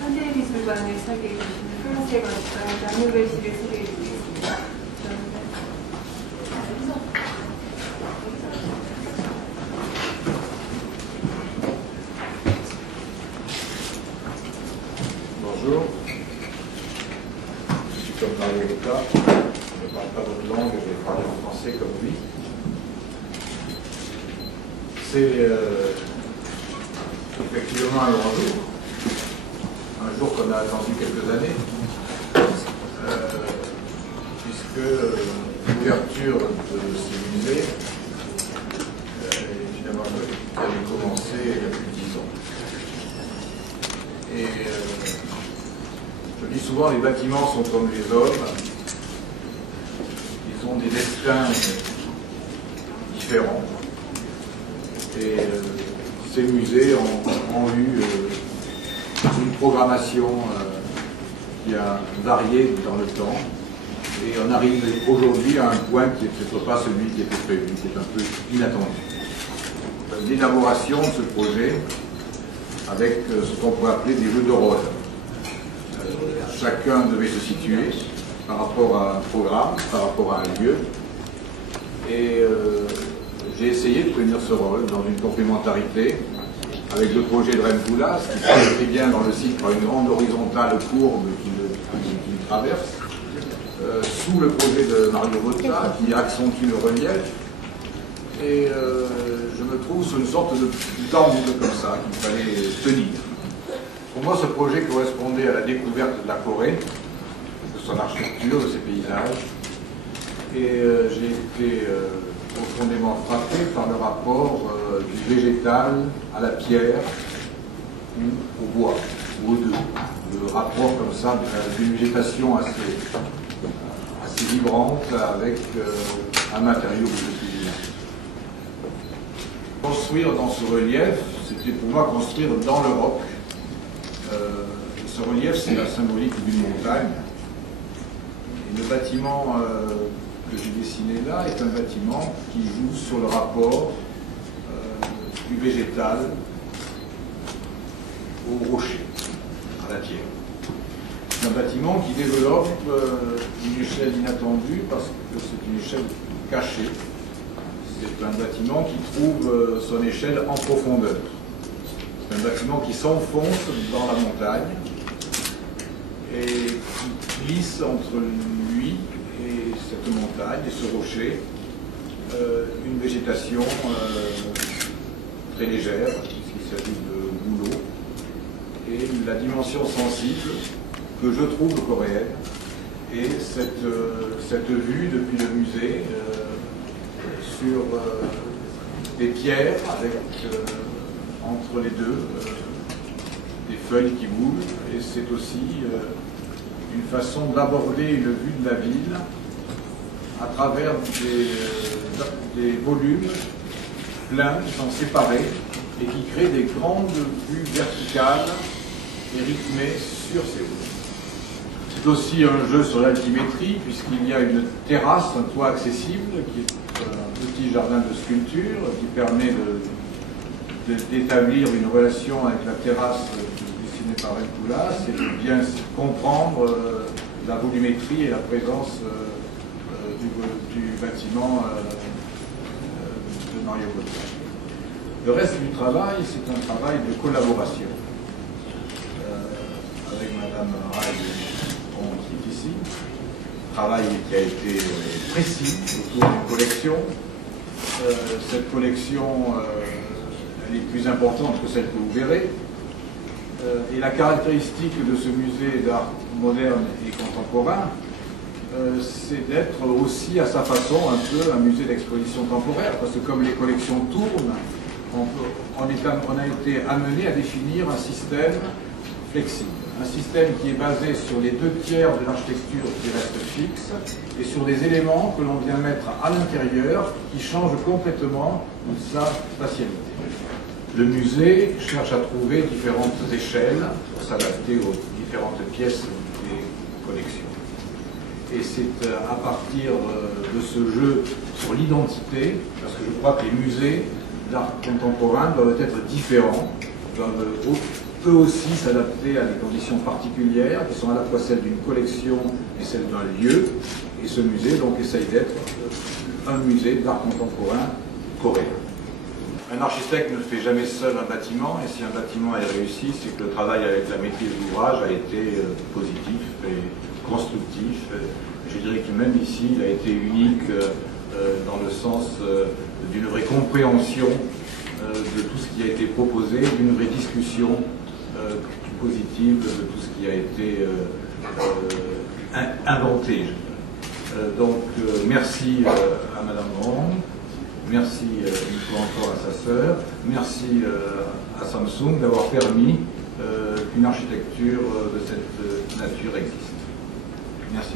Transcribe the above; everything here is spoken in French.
현대미술관을 설계해 주신 플라세가 나누글씨를 소개해 드리겠습니다. Bonjour, je suis comme Mario Rota, je ne parle pas votre langue, je vais parler en français comme lui. C'est effectivement un grand jour qu'on a attendu quelques années, puisque l'ouverture de ce musée, évidemment, avait commencé il y a plus de 10 ans. Et je dis souvent, les bâtiments sont comme les hommes, ils ont des destins différents. Et ces musées ont eu une programmation qui a varié dans le temps. Et on arrive aujourd'hui à un point qui n'est peut-être pas celui qui était prévu, qui est un peu inattendu. L'élaboration de ce projet avec ce qu'on pourrait appeler des jeux de rôle. Chacun devait se situer par rapport à un programme, par rapport à un lieu. Et j'ai essayé de tenir ce rôle dans une complémentarité avec le projet de Rennes Poulas, qui se fait bien dans le site par une grande horizontale courbe qui le traverse, sous le projet de Mario Rota, qui accentue le relief. Et je me trouve sous une sorte d'angle comme ça, qu'il fallait tenir. Pour moi, ce projet correspondait à la découverte de la Corée, de son architecture, de ses paysages. Et j'ai été profondément frappé par le rapport du végétal à la pierre ou au bois, ou aux deux. Le rapport comme ça d'une végétation assez vibrante avec un matériau plus humain. Construire dans ce relief, c'était pour moi construire dans le roc. Ce relief, c'est la symbolique d'une montagne. Et le bâtiment que j'ai dessiné là est un bâtiment qui joue sur le rapport du végétal au rocher, à la pierre. C'est un bâtiment qui développe une échelle inattendue parce que c'est une échelle cachée. C'est un bâtiment qui trouve son échelle en profondeur. C'est un bâtiment qui s'enfonce dans la montagne et qui glisse entre lui et cette montagne et ce rocher une végétation très légère, puisqu'il s'agit de bouleaux, et la dimension sensible que je trouve coréenne, et cette vue depuis le musée sur des pierres avec entre les deux des feuilles qui bougent, et c'est aussi une façon d'aborder une vue de la ville à travers des volumes pleins qui sont séparés et qui créent des grandes vues verticales et rythmées sur ces volumes. C'est aussi un jeu sur l'altimétrie, puisqu'il y a une terrasse, un toit accessible, qui est un petit jardin de sculpture qui permet d'établir une relation avec la terrasse dessinée par Rennes Poulas et de bien comprendre la volumétrie et la présence du bâtiment de Mario Rota. Le reste du travail, c'est un travail de collaboration avec Madame Ray, qui est ici. Travail qui a été précis autour d'une collection. Cette collection elle est plus importante que celle que vous verrez. Et la caractéristique de ce musée d'art moderne et contemporain, c'est d'être aussi à sa façon un peu un musée d'exposition temporaire, parce que comme les collections tournent, on a été amené à définir un système flexible. Un système qui est basé sur les 2/3 de l'architecture qui reste fixe et sur des éléments que l'on vient mettre à l'intérieur qui changent complètement sa spatialité. Le musée cherche à trouver différentes échelles pour s'adapter aux différentes pièces des collections. Et c'est à partir de ce jeu sur l'identité, parce que je crois que les musées d'art contemporain doivent être différents, doivent eux aussi s'adapter à des conditions particulières qui sont à la fois celles d'une collection et celles d'un lieu. Et ce musée donc essaye d'être un musée d'art contemporain coréen. Un architecte ne fait jamais seul un bâtiment, et si un bâtiment est réussi, c'est que le travail avec la maîtrise d'ouvrage a été positif et constructif. Je dirais que même ici, il a été unique dans le sens d'une vraie compréhension de tout ce qui a été proposé, d'une vraie discussion positive de tout ce qui a été inventé. Donc merci à Madame Wong, merci une fois encore à sa sœur, merci à Samsung d'avoir permis qu'une architecture de cette nature existe. Merci.